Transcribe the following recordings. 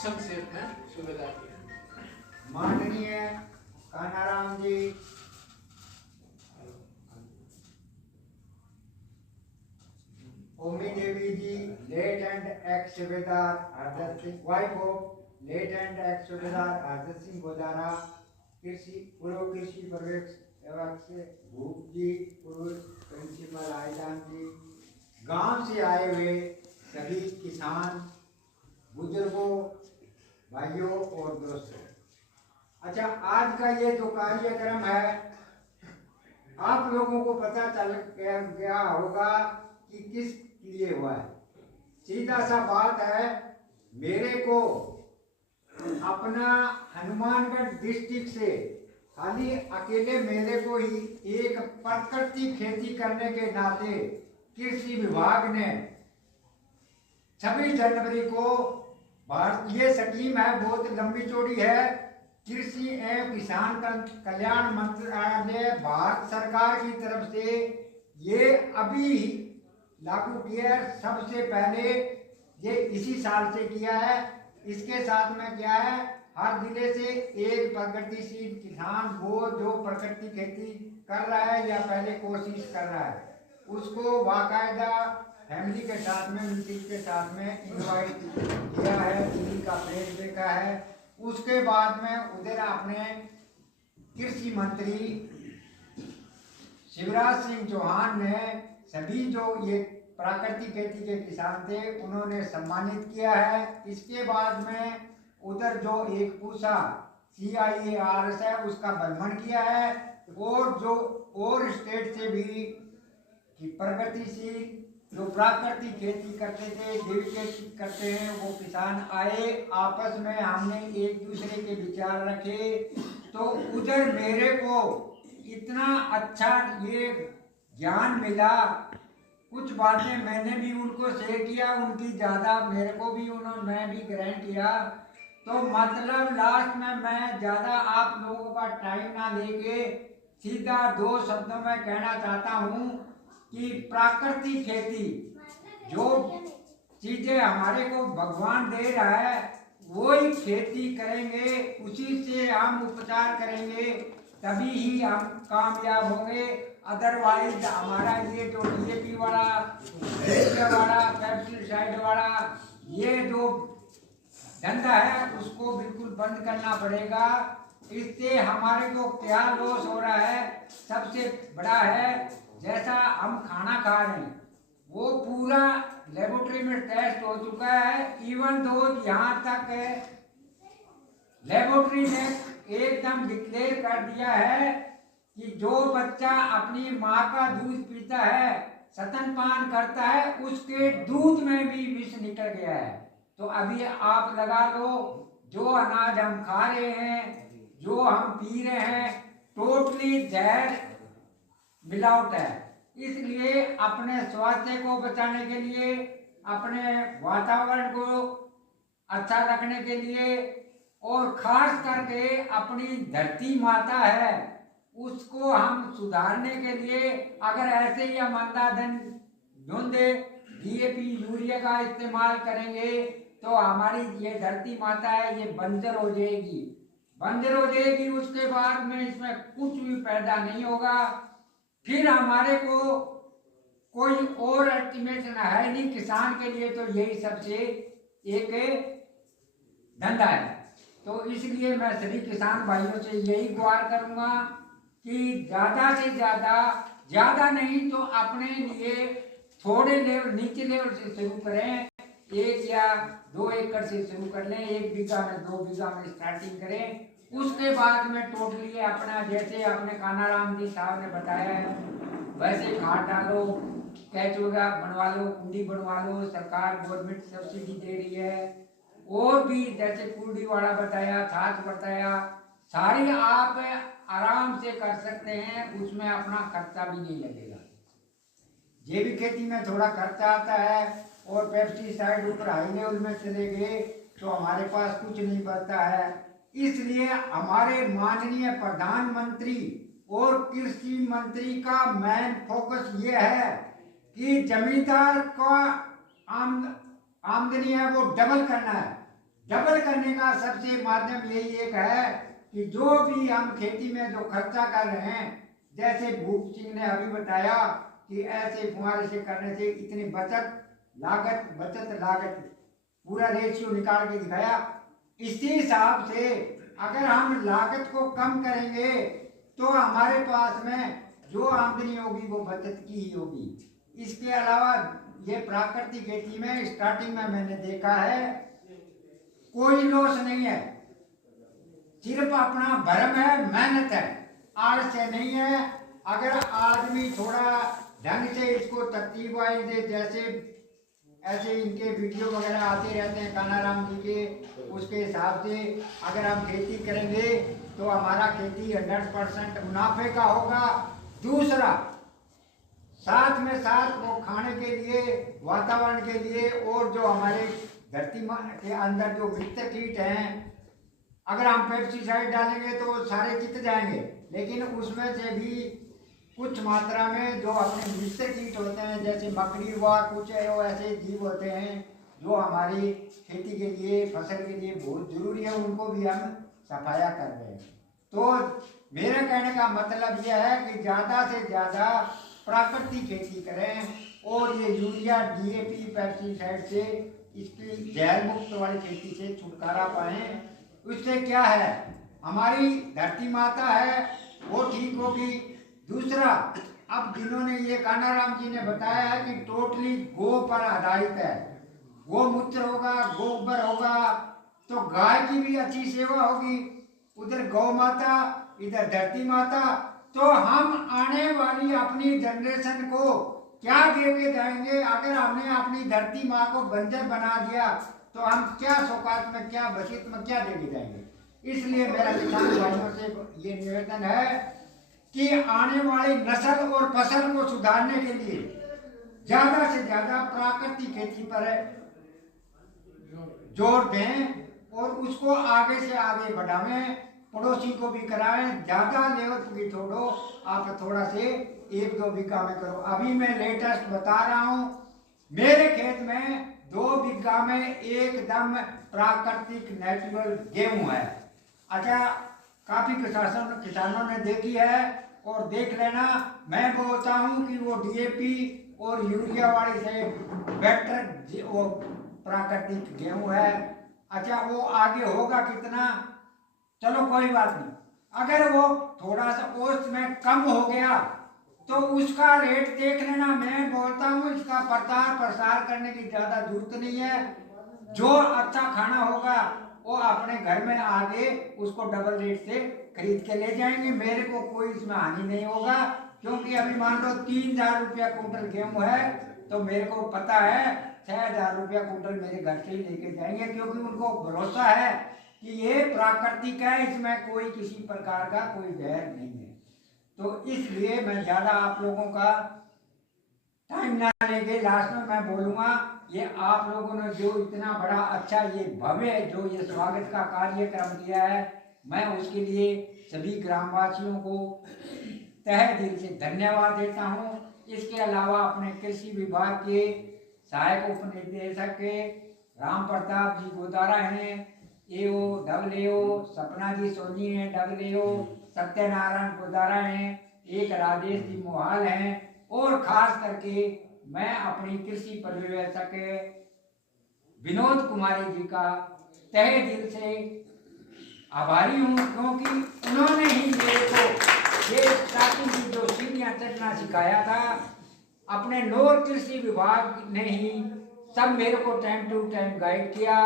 संक्षेप में सूबेदार जी। माननीय Kanharam ji, Omi Devi ji, late and ex सूबेदार Hardatt Singh, wife of late and ex सूबेदार हरदत्त सिंह गोदारा, पूर्व कृषि पर्यवेक्षक भूप जी, पूर्व प्रिंसिपल आयजान जी, गांव से आए हुए सभी किसान बुजुर्गों, भाइयों और दोस्तों। अच्छा, आज का ये जो कार्यक्रम है, आप लोगों को पता चल गया होगा कि किस लिए हुआ है। सीधा सा बात है, मेरे को अपना हनुमानगढ़ डिस्ट्रिक्ट से खाली अकेले मेरे को ही एक प्राकृतिक खेती करने के नाते कृषि विभाग ने 26 जनवरी को ये स्कीम है, बहुत लंबी चौड़ी है, कृषि एवं किसान कल्याण मंत्रालय भारत सरकार की तरफ से ये अभी लागू किया है। सबसे पहले ये इसी साल से किया है। इसके साथ में क्या है, हर जिले से एक प्रगतिशील किसान, वो जो प्राकृतिक खेती कर रहा है या पहले कोशिश कर रहा है, उसको बाकायदा फैमिली के साथ में, मीटिंग के साथ में इनवाइट किया है, दिल्ली का पेज देखा है। उसके बाद में उधर अपने कृषि मंत्री शिवराज सिंह चौहान ने सभी जो ये प्राकृतिक खेती के किसान थे उन्होंने सम्मानित किया है। इसके बाद में उधर जो एक पूसा CIARS है उसका बंधन किया है, और जो और स्टेट से भी कि प्रगतिशील जो प्राकृतिक खेती करते थे, जैविक खेती करते हैं, वो किसान आए, आपस में हमने एक दूसरे के विचार रखे। तो उधर मेरे को इतना अच्छा ये ज्ञान मिला, कुछ बातें मैंने भी उनको शेयर किया, उनकी ज़्यादा मेरे को भी मैं भी ग्रहण किया। तो मतलब लास्ट में मैं ज़्यादा आप लोगों का टाइम ना लेके सीधा 2 शब्दों में कहना चाहता हूँ कि प्राकृतिक खेती, जो चीजें हमारे को भगवान दे रहा है वही खेती करेंगे, उसी से हम उपचार करेंगे, तभी ही हम कामयाब होंगे। अदरवाइज हमारा ये जो DAP वाला, पेस्टिसाइड वाला ये जो धंधा है उसको बिल्कुल बंद करना पड़ेगा। इससे हमारे को क्या लॉस हो रहा है, सबसे बड़ा है, जैसा हम खाना खा रहे हैं वो पूरा लेबोरेटरी में टेस्ट हो चुका है। इवन दो यहाँ तक लेबोरेटरी ने एकदम डिक्लेयर कर दिया है कि जो बच्चा अपनी माँ का दूध पीता है, स्तनपान करता है, उसके दूध में भी विष निकल गया है। तो अभी आप लगा लो, जो अनाज हम खा रहे हैं, जो हम पी रहे हैं, टोटली जहर मिलावट है। इसलिए अपने स्वास्थ्य को बचाने के लिए, अपने वातावरण को अच्छा रखने के लिए, और खास करके अपनी धरती माता है उसको हम सुधारने के लिए अगर ऐसे ही हम अंधाधुन धुंधे DAP यूरिया का इस्तेमाल करेंगे तो हमारी ये धरती माता है ये बंजर हो जाएगी, बंजर हो जाएगी। उसके बाद में इसमें कुछ भी पैदा नहीं होगा। फिर हमारे को कोई और एस्टिमेशन है नहीं। किसान के लिए तो यही सबसे एक धंधा है। तो इसलिए मैं सभी किसान भाइयों से यही गुहार करूंगा कि ज़्यादा से ज़्यादा नहीं तो अपने लिए थोड़े लेवल, नीचे लेवल से शुरू करें। 1 या 2 एकड़ से शुरू कर लें, 1 बीघा में 2 बीघा में स्टार्टिंग करें। उसके बाद में टोटली अपना, जैसे अपने कान्हाराम जी साहब ने बताया है वैसे खाद डालो, कैचुआ बनवा लो, कुंडी बनवा लो, सरकार गवर्नमेंट सब्सिडी दे रही है। और भी जैसे कुंडी वाला बताया, छाछ बताया, सारी आप आराम से कर सकते हैं, उसमें अपना खर्चा भी नहीं लगेगा। जैविक खेती में थोड़ा खर्चा आता है और पेस्टिसाइड ऊपर हाई लेवल में चले गए तो हमारे पास कुछ नहीं बचता है। इसलिए हमारे माननीय प्रधानमंत्री और कृषि मंत्री का मेन फोकस ये है कि जमींदार का आमदनी है वो डबल करना है, डबल करने का सबसे माध्यम यही एक है कि जो भी हम खेती में जो खर्चा कर रहे हैं, जैसे भूप सिंह ने अभी बताया कि ऐसे फुहारे से करने से इतनी बचत लागत पूरा रेशियो निकाल के दिखाया। इसी हिसाब से अगर हम लागत को कम करेंगे तो हमारे पास में जो आमदनी होगी वो बचत की ही होगी। इसके अलावा ये प्राकृतिक खेती में स्टार्टिंग में मैंने देखा है कोई लॉस नहीं है, सिर्फ अपना भरम है, मेहनत है, आलस से नहीं है। अगर आदमी थोड़ा ढंग से इसको तरतीब वाइज दे, जैसे ऐसे इनके वीडियो वगैरह आते रहते हैं कानाराम जी के, उसके हिसाब से अगर हम खेती करेंगे तो हमारा खेती 100% मुनाफे का होगा। दूसरा, साथ में साथ वो खाने के लिए, वातावरण के लिए, और जो हमारे धरती के अंदर जो मित्र कीट हैं, अगर हम पेस्टिसाइड डालेंगे तो सारे चित जाएंगे, लेकिन उसमें से भी कुछ मात्रा में जो अपने मित्र कीट होते हैं, जैसे मकड़ी हुआ, कुछ ऐसे जीव होते हैं जो हमारी खेती के लिए, फसल के लिए बहुत जरूरी है, उनको भी हम सफाया कर रहे हैं। तो मेरे कहने का मतलब यह है कि ज़्यादा से ज़्यादा प्राकृतिक खेती करें और ये यूरिया, डीएपी, पेस्टिसाइड से, इसकी जैव मुक्त वाली खेती से छुटकारा पाएं। उससे क्या है, हमारी धरती माता है वो ठीक होगी। दूसरा, अब जिन्होंने ये कानाराम जी ने बताया है कि टोटली गो पर आधारित है, गोमूत्र होगा, गोबर होगा, तो गाय की भी अच्छी सेवा होगी, उधर गौ माता, इधर धरती माता, तो हम आने वाली अपनी जनरेशन को क्या देके जाएंगे? अगर हमने अपनी धरती माँ को बंजर बना दिया तो हम क्या सौकात में, क्या बचत में क्या देके जाएंगे? इसलिए मेरा किसान भाइयों से ये निवेदन है कि आने वाली नस्ल और फसल को सुधारने के लिए ज्यादा से ज्यादा प्राकृतिक खेती पर जोर दें और उसको आगे से आगे बढ़ावें, पड़ोसी को भी कराएं। ज्यादा लेवल की छोड़ो, आप थोड़ा से 1-2 बीघा में करो। अभी मैं लेटेस्ट बता रहा हूँ, मेरे खेत में 2 बीघा में एकदम प्राकृतिक नेचुरल गेहूं है। अच्छा, काफी किसानों ने देखी है और देख लेना। मैं बोलता हूँ कि वो डीएपी और यूरिया वाली से बेटर वो प्राकृतिक गेहूं है। अच्छा, वो आगे होगा कितना, चलो कोई बात नहीं। अगर वो थोड़ा सा ओस में कम हो गया तो उसका रेट देख लेना। मैं बोलता हूँ इसका प्रचार प्रसार करने की ज्यादा जरूरत नहीं है। जो अच्छा खाना होगा वो अपने घर में आगे उसको डबल रेट से खरीद के ले जाएंगे। मेरे को कोई इसमें हानि नहीं होगा, क्योंकि अभी मान लो 3,000 रुपया कुंटल गेहूं है तो मेरे को पता है 6,000 रुपया कुंटल मेरे घर से ही लेके जाएंगे, क्योंकि उनको भरोसा है कि ये प्राकृतिक है, इसमें कोई किसी प्रकार का कोई जहर नहीं है। तो इसलिए मैं ज्यादा आप लोगों का टाइम ना लेके लास्ट में मैं बोलूंगा, ये आप लोगों ने जो इतना बड़ा अच्छा ये भव्य जो ये स्वागत का कार्यक्रम किया है, मैं उसके लिए सभी ग्रामवासियों को तहे दिल से धन्यवाद देता हूँ। इसके अलावा अपने कृषि विभाग के सहायक उपनिदेशक के राम प्रताप जी गोदारा हैं, एओ डब्ल्यू सपना जी सोनी हैं, डब्ल्यू सत्यनारायण गोदारा हैं, एक राजेश जी मोहाल हैं, और खास करके मैं अपनी कृषि पर्यवेक्षक विनोद कुमारी जी का तहे दिल से आभारी हूँ, क्योंकि उन्होंने ही मेरे को ये स्टार्टिंग की जो सीढ़ियाँ चढ़ना सिखाया था। अपने नोर कृषि विभाग ने ही सब मेरे को टाइम टू टाइम गाइड किया।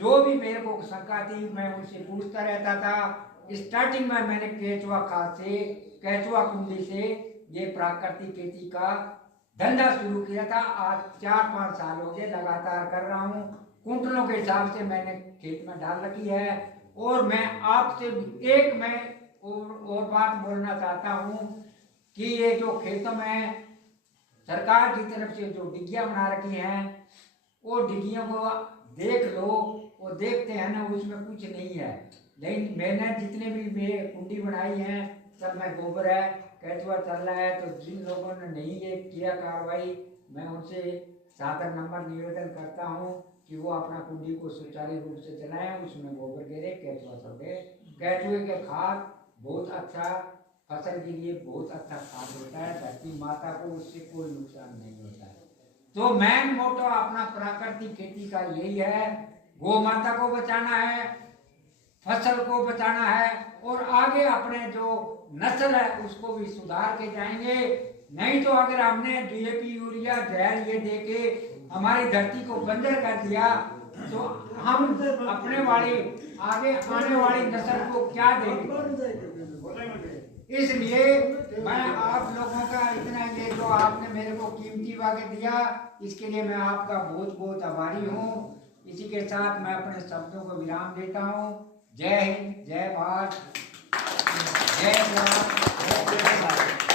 जो भी मेरे को शंका थी मैं उनसे पूछता रहता था। स्टार्टिंग में मैंने केचुआ खाद से, केचुआ कुंडी से ये प्राकृतिक खेती का धंधा शुरू किया था। आज 4-5 साल हो गए लगातार कर रहा हूँ। कुंटलों के हिसाब से मैंने खेत में डाल रखी है। और मैं आपसे एक मैं और बात बोलना चाहता हूँ कि ये जो खेतों में सरकार की तरफ से जो डिग्गियाँ बना रखी हैं, वो डिग्गियों को देख लो, वो देखते हैं ना उसमें कुछ नहीं है। लेकिन मैंने जितने भी मेरे कुंडी बनाई हैं सब में गोबर है, केचुआ चल रहा है। तो जिन लोगों ने नहीं ये किया कार्रवाई, मैं उनसे सादर नंबर निवेदन करता हूँ कि वो अपना कुंडी को सुचारू रूप से चलाएं, उसमें गोबर गिरे, केचुआ छोड़े। केचुए के खाद बहुत अच्छा, फसल के लिए बहुत अच्छा खाद होता है, धरती माता को उससे कोई नुकसान नहीं होता है। तो मेन मोटो अपना प्राकृतिक खेती का यही है, गौ माता को बचाना है, फसल को बचाना है, और आगे अपने जो नस्ल है उसको भी सुधार के जाएंगे। नहीं तो अगर हमने डीएपी यूरिया जहर ये देके हमारी धरती को बंजर कर दिया तो हम अपने वाली आगे आने वाली नस्ल को क्या देंगे। इसलिए मैं आप लोगों का इतना ये जो आपने मेरे को कीमती वक्त दिया, इसके लिए मैं आपका बहुत बहुत आभारी हूँ। इसी के साथ मैं अपने शब्दों को विराम देता हूँ। जय हिंद, जय भारत, जय भारत, जय भारत।